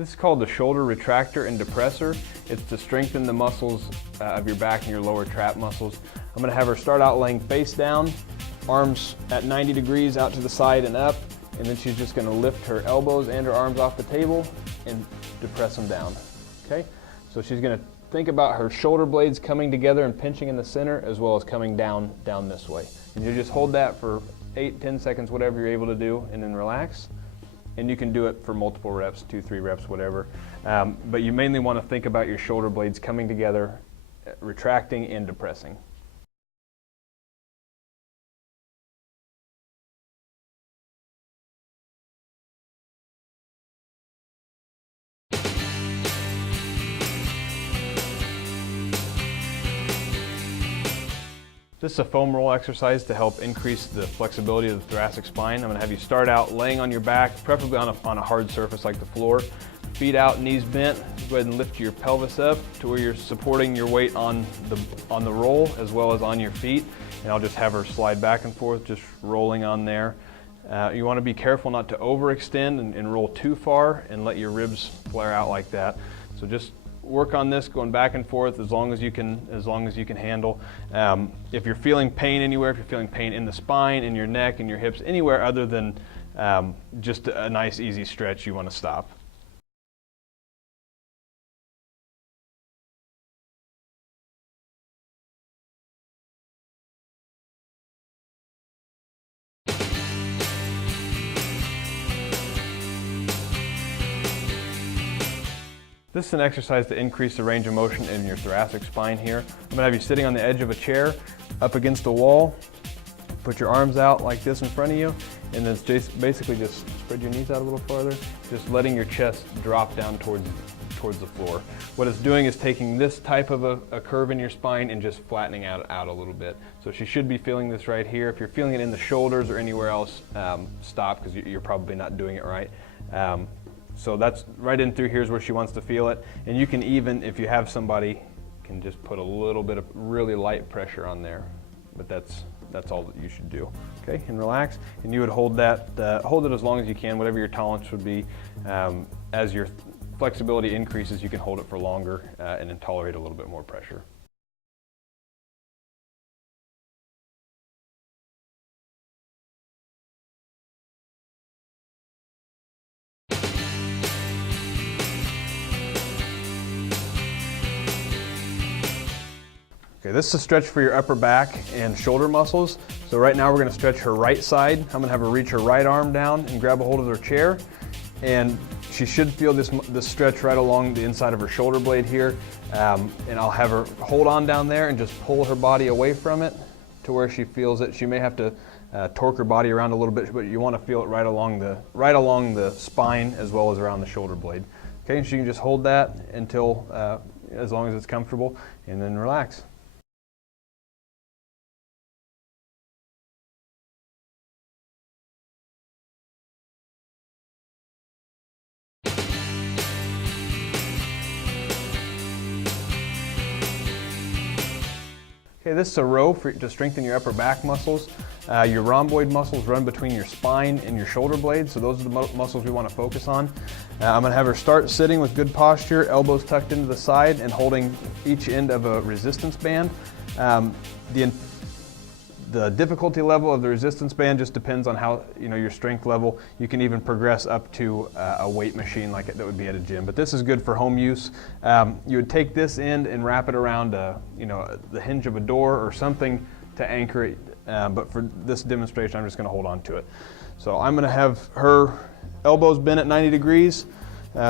This is called the shoulder retractor and depressor. It's to strengthen the muscles of your back and your lower trap muscles. I'm going to have her start out laying face down, arms at 90 degrees out to the side and up, and then she's just going to lift her elbows and her arms off the table and depress them down. Okay? So she's going to think about her shoulder blades coming together and pinching in the center, as well as coming down this way. And you just hold that for 8-10 seconds, whatever you're able to do, and then relax. And you can do it for multiple reps, 2-3 reps, whatever. But you mainly want to think about your shoulder blades coming together, retracting and depressing. This is a foam roll exercise to help increase the flexibility of the thoracic spine. I'm going to have you start out laying on your back, preferably on a hard surface like the floor. Feet out, knees bent. Go ahead and lift your pelvis up to where you're supporting your weight on the roll as well as on your feet. And I'll just have her slide back and forth, just rolling on there. You want to be careful not to overextend and roll too far and let your ribs flare out like that. So just work on this, going back and forth as long as you can handle. If you're feeling pain anywhere, if you're feeling pain in the spine, in your neck, in your hips, anywhere other than just a nice easy stretch, you want to stop. This is an exercise to increase the range of motion in your thoracic spine here. I'm going to have you sitting on the edge of a chair, up against a wall. Put your arms out like this in front of you, and then basically just spread your knees out a little farther, just letting your chest drop down towards the floor. What it's doing is taking this type of a curve in your spine and just flattening out a little bit. So she should be feeling this right here. If you're feeling it in the shoulders or anywhere else, stop, because you're probably not doing it right. So that's right in through here is where she wants to feel it. And you can even, if you have somebody, can just put a little bit of really light pressure on there. But that's all that you should do. Okay, and relax. And you would hold that, hold it as long as you can, whatever your tolerance would be. As your flexibility increases, you can hold it for longer and then tolerate a little bit more pressure. Okay, this is a stretch for your upper back and shoulder muscles. So right now we're going to stretch her right side. I'm going to have her reach her right arm down and grab a hold of her chair. And she should feel this stretch right along the inside of her shoulder blade here. And I'll have her hold on down there and just pull her body away from it to where she feels it. She may have to torque her body around a little bit, but you want to feel it right along the spine as well as around the shoulder blade. Okay, and she can just hold that until, as long as it's comfortable, and then relax. Okay, this is a row to strengthen your upper back muscles. Your rhomboid muscles run between your spine and your shoulder blades, so those are the muscles we want to focus on. I'm going to have her start sitting with good posture, elbows tucked into the side and holding each end of a resistance band. The difficulty level of the resistance band just depends on how, your strength level. You can even progress up to a weight machine like that would be at a gym, but this is good for home use. You would take this end and wrap it around, the hinge of a door or something to anchor it. But for this demonstration, I'm just going to hold on to it. So I'm going to have her elbows bent at 90 degrees,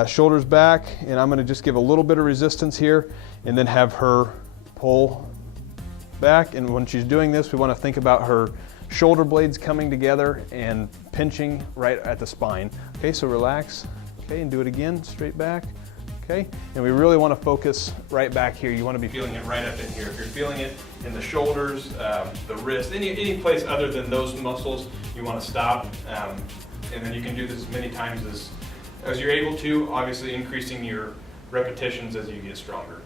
shoulders back, and I'm going to just give a little bit of resistance here, and then have her pull back. And when she's doing this, we want to think about her shoulder blades coming together and pinching right at the spine. Okay, so relax. Okay, and do it again, straight back. Okay, and we really want to focus right back here. You want to be feeling it right up in here. If you're feeling it in the shoulders, the wrist, any place other than those muscles, you want to stop. And then you can do this as many times as you're able to, obviously increasing your repetitions as you get stronger.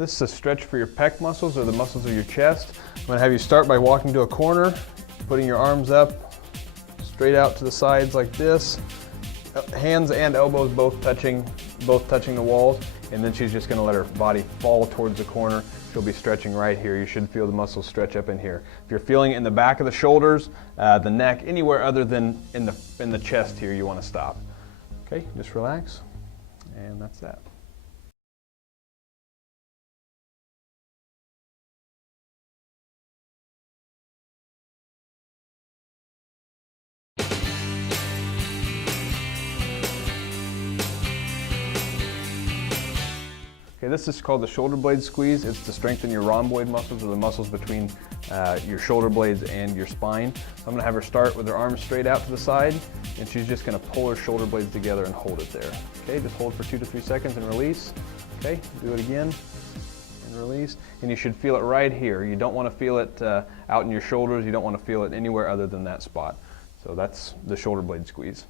This is a stretch for your pec muscles or the muscles of your chest. I'm going to have you start by walking to a corner, putting your arms up, straight out to the sides like this, hands and elbows both touching the walls, and then she's just going to let her body fall towards the corner. She'll be stretching right here. You should feel the muscles stretch up in here. If you're feeling it in the back of the shoulders, the neck, anywhere other than in the chest here, you want to stop. Okay, just relax, and that's that. Okay, this is called the shoulder blade squeeze. It's to strengthen your rhomboid muscles, or the muscles between your shoulder blades and your spine. I'm gonna have her start with her arms straight out to the side, and she's just gonna pull her shoulder blades together and hold it there. Okay, just hold for 2 to 3 seconds and release. Okay, do it again and release. And you should feel it right here. You don't wanna feel it out in your shoulders. You don't wanna feel it anywhere other than that spot. So that's the shoulder blade squeeze.